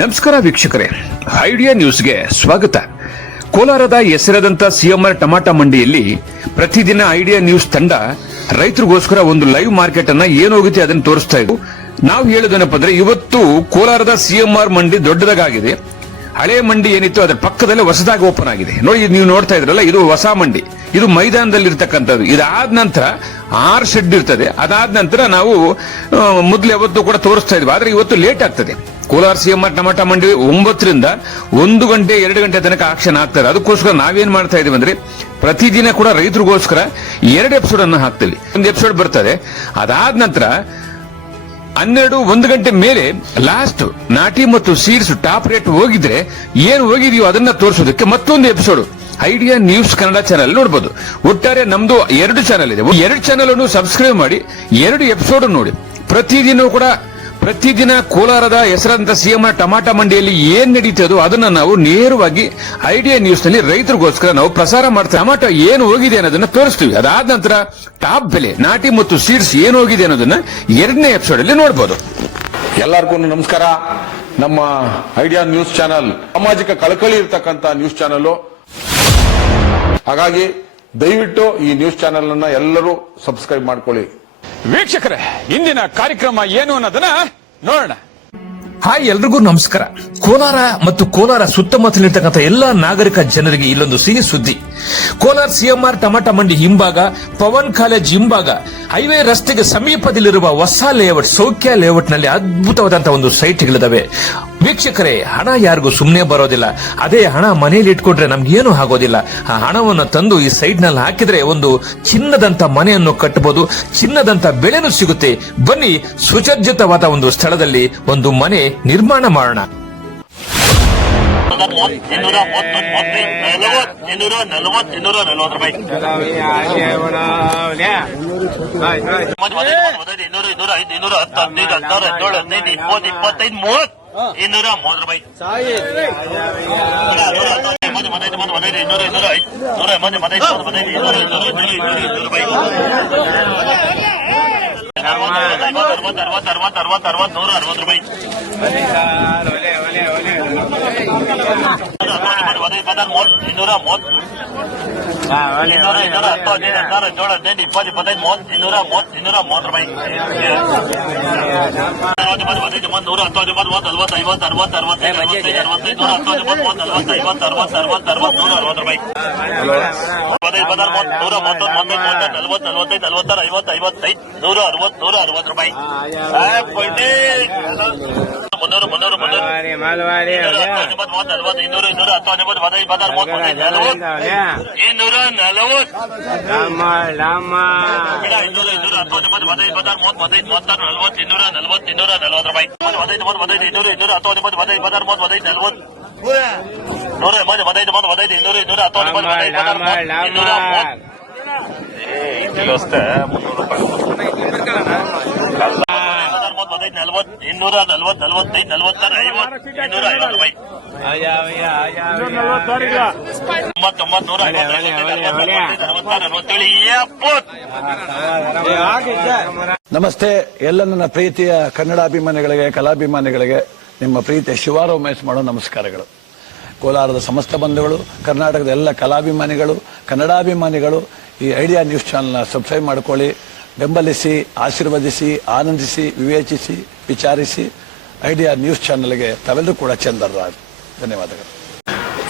ನಮಸ್ಕಾರ ವೀಕ್ಷಕರೇ, ಐಡಿಯಾ ನ್ಯೂಸ್ಗೆ ಸ್ವಾಗತ. ಕೋಲಾರದ ಹೆಸರಾದಂತ ಸಿಎಂಆರ್ ಟಮಾಟಾ ಮಂಡಿಯಲ್ಲಿ ಪ್ರತಿದಿನ ಐಡಿಯಾ ನ್ಯೂಸ್ ತಂಡ ರೈತರಿಗೋಸ್ಕರ ಒಂದು ಲೈವ್ ಮಾರ್ಕೆಟ್ ಅನ್ನ ಏನಾಗುತ್ತೆ ಅದನ್ನು ತೋರಿಸ್ತಾ ಇದ್ವು. ನಾವು ಹೇಳೋದೇನಪ್ಪ ಅಂದ್ರೆ, ಇವತ್ತು ಕೋಲಾರದ ಸಿಎಂಆರ್ ಮಂಡಿ ದೊಡ್ಡದಾಗಿದೆ. ಹಳೆ ಮಂಡಿ ಏನಿತ್ತು ಅದರ ಪಕ್ಕದಲ್ಲೇ ಹೊಸದಾಗಿ ಓಪನ್ ಆಗಿದೆ. ನೋಡಿ, ನೀವು ನೋಡ್ತಾ ಇದ್ರಲ್ಲ, ಇದು ಹೊಸ ಮಂಡಿ. ಇದು ಮೈದಾನದಲ್ಲಿ ಇರ್ತಕ್ಕಂಥದ್ದು. ಇದಾದ ನಂತರ 6 ಶೆಡ್ ಇರ್ತದೆ. ಅದಾದ ನಂತರ ನಾವು ಮೊದಲು ಯಾವತ್ತೂ ಕೂಡ ತೋರಿಸ್ತಾ ಇದ್ವಿ, ಆದ್ರೆ ಇವತ್ತು ಲೇಟ್ ಆಗ್ತದೆ. ಕೋಲಾರ ಸಿಎಂಆರ್ ಟಮಾಟಾ ಮಂಡಿ 9 ರಿಂದ 1 ಗಂಟೆ 2 ಗಂಟೆ ತನಕ ಆಕ್ಷನ್ ಆಗ್ತದೆ. ಅದಕ್ಕೋಸ್ಕರ ನಾವೇನ್ ಮಾಡ್ತಾ ಇದೀವಿ ಅಂದ್ರೆ, ಪ್ರತಿದಿನ ಕೂಡ ರೈತರಿಗೋಸ್ಕರ 2 ಎಪಿಸೋಡ್ ಅನ್ನು ಹಾಕ್ತೀವಿ. ಒಂದು ಎಪಿಸೋಡ್ ಬರ್ತದೆ. ಅದಾದ ನಂತರ 12-1 ಗಂಟೆ ಮೇಲೆ ಲಾಸ್ಟ್ ನಾಟಿ ಮತ್ತು ಸೀಡ್ಸ್ ಟಾಪ್ ರೇಟ್ ಹೋಗಿದ್ರೆ ಏನು ಹೋಗಿದೆಯೋ ಅದನ್ನ ತೋರಿಸೋದಕ್ಕೆ ಮತ್ತೊಂದು episode idea news Kannada channel ನೋಡಬಹುದು. ಒಟ್ಟಾರೆ ನಮ್ದು 2 ಚಾನೆಲ್ ಇದೆ. 2 ಚಾನೆಲ್ ಅನ್ನು ಸಬ್ಸ್ಕ್ರೈಬ್ ಮಾಡಿ 2 ಎಪಿಸೋಡ್ ನೋಡಿ. ಪ್ರತಿದಿನ ಕೋಲಾರದ ಹೆಸರಾದಂತ ಸಿಎಂಆರ್ ಟಮಾಟಾ ಮಂಡಿಯಲ್ಲಿ ಏನ್ ನಡೀತದೋ ಅದನ್ನ ನಾವು ನೇರವಾಗಿ ಐಡಿಯಾ ನ್ಯೂಸ್ ನಲ್ಲಿ ರೈತರಿಗೋಸ್ಕರ ನಾವು ಪ್ರಸಾರ ಮಾಡ್ತೀವಿ. ಟಮಾಟೋ ಏನು ಹೋಗಿದೆ ಅನ್ನೋದನ್ನ ತೋರಿಸ್ತೀವಿ. ಅದಾದ ನಂತರ ಟಾಪ್ ಬೆಲೆ, ನಾಟಿ ಮತ್ತು ಸೀಡ್ಸ್ ಏನು ಹೋಗಿದೆ ಅನ್ನೋದನ್ನ 2ನೇ ಎಪಿಸೋಡ್ ಅಲ್ಲಿ ನೋಡಬಹುದು. ಎಲ್ಲರಿಗೂ ನಮಸ್ಕಾರ. ನಮ್ಮ ಐಡಿಯಾ ನ್ಯೂಸ್ ಚಾನೆಲ್ ಸಾಮಾಜಿಕ ಕಳಕಳಿ ಇರತಕ್ಕಂತ ನ್ಯೂಸ್ ಚಾನೆಲ್. ಹಾಗಾಗಿ ದಯವಿಟ್ಟು ಈ ನ್ಯೂಸ್ ಚಾನೆಲ್ ಅನ್ನ ಎಲ್ಲರೂ ಸಬ್ಸ್ಕ್ರೈಬ್ ಮಾಡ್ಕೊಳ್ಳಿ. ವೀಕ್ಷಕರೇ, ಇಂದಿನ ಕಾರ್ಯಕ್ರಮ ಏನು ಅನ್ನೋದನ್ನ ನೋಡೋಣ. ಹಾಯ್, ಎಲ್ರಿಗೂ ನಮಸ್ಕಾರ. ಕೋಲಾರ ಮತ್ತು ಕೋಲಾರ ಸುತ್ತಮುತ್ತಲಿರ್ತಕ್ಕಂಥ ಎಲ್ಲಾ ನಾಗರಿಕ ಜನರಿಗೆ ಇಲ್ಲೊಂದು ಸಿಹಿ ಸುದ್ದಿ. ಕೋಲಾರ ಸಿಎಂಆರ್ ಟಮಾಟಾ ಮಂಡಿ ಹಿಂಭಾಗ, ಪವನ್ ಕಾಲೇಜ್ ಹಿಂಭಾಗ, ಹೈವೇ ರಸ್ತೆಗೆ ಸಮೀಪದಲ್ಲಿರುವ ಹೊಸ ಲೇಔಟ್ ಸೌಖ್ಯ ಲೇಔಟ್ ನಲ್ಲಿ ಅದ್ಭುತವಾದಂತಹ ಒಂದು ಸೈಟ್ಗಳಿದಾವೆ. ವೀಕ್ಷಕರೇ, ಹಣ ಯಾರಿಗೂ ಸುಮ್ಮನೆ ಬರೋದಿಲ್ಲ. ಅದೇ ಹಣ ಮನೆಯಲ್ಲಿ ಇಟ್ಕೊಂಡ್ರೆ ನಮ್ಗೇನು ಆಗೋದಿಲ್ಲ. ಆ ಹಣವನ್ನು ತಂದು ಈ ಸೈಟ್ ನಲ್ಲಿ ಹಾಕಿದ್ರೆ ಒಂದು ಚಿನ್ನದಂತ ಮನೆಯನ್ನು ಕಟ್ಟಬಹುದು, ಚಿನ್ನದಂತ ಬೆಳೆನೂ ಸಿಗುತ್ತೆ. ಬನ್ನಿ, ಸುಸಜ್ಜಿತವಾದ ಒಂದು ಸ್ಥಳದಲ್ಲಿ ಒಂದು ಮನೆ ನಿರ್ಮಾಣ ಮಾಡೋಣ. ನಮಸ್ತೆ. ಎಲ್ಲ ನನ್ನ ಪ್ರೀತಿಯ ಕನ್ನಡಾಭಿಮಾನಿಗಳಿಗೆ, ಕಲಾಭಿಮಾನಿಗಳಿಗೆ ನಿಮ್ಮ ಪ್ರೀತಿಯ ಶಿವಾರ ಉಮೇಶ್ ಮಾಡೋ ನಮಸ್ಕಾರಗಳು. ಕೋಲಾರದ ಸಮಸ್ತ ಬಂಧುಗಳು, ಕರ್ನಾಟಕದ ಎಲ್ಲ ಕಲಾಭಿಮಾನಿಗಳು, ಕನ್ನಡಾಭಿಮಾನಿಗಳು ಈ ಐಡಿಯಾ ನ್ಯೂಸ್ ಚಾನೆಲ್ನ ಸಬ್ಸ್ಕ್ರೈಬ್ ಮಾಡ್ಕೊಳ್ಳಿ, ಬೆಂಬಲಿಸಿ, ಆಶೀರ್ವದಿಸಿ, ಆನಂದಿಸಿ, ವಿವೇಚಿಸಿ, ವಿಚಾರಿಸಿ. ಐಡಿಯಾ ನ್ಯೂಸ್ ಚಾನೆಲ್ಗೆ ತಾವೆಲ್ಲರೂ ಕೂಡ ಚಂದರ್ರಾಜ್. ಧನ್ಯವಾದಗಳು.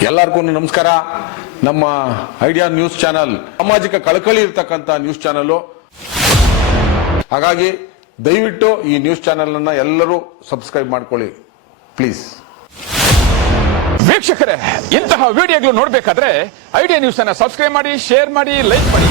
ಎಲ್ಲರಿಗೂ ನಮಸ್ಕಾರ. ನಮ್ಮ ಐಡಿಯಾ ನ್ಯೂಸ್ ಚಾನೆಲ್ ಸಾಮಾಜಿಕ ಕಳಕಳಿ ಇರತಕ್ಕಂತ ನ್ಯೂಸ್ ಚಾನೆಲ್. ಹಾಗಾಗಿ ದಯವಿಟ್ಟು ಈ ನ್ಯೂಸ್ ಚಾನೆಲ್ ಅನ್ನ ಎಲ್ಲರೂ ಸಬ್ಸ್ಕ್ರೈಬ್ ಮಾಡ್ಕೊಳ್ಳಿ ಪ್ಲೀಸ್. ವೀಕ್ಷಕರೇ, ಇಂತಹ ವಿಡಿಯೋಗಳು ನೋಡಬೇಕಾದ್ರೆ ಐಡಿಯಾ ನ್ಯೂಸ್ ಅನ್ನ ಸಬ್ಸ್ಕ್ರೈಬ್ ಮಾಡಿ, ಶೇರ್ ಮಾಡಿ, ಲೈಕ್ ಮಾಡಿ.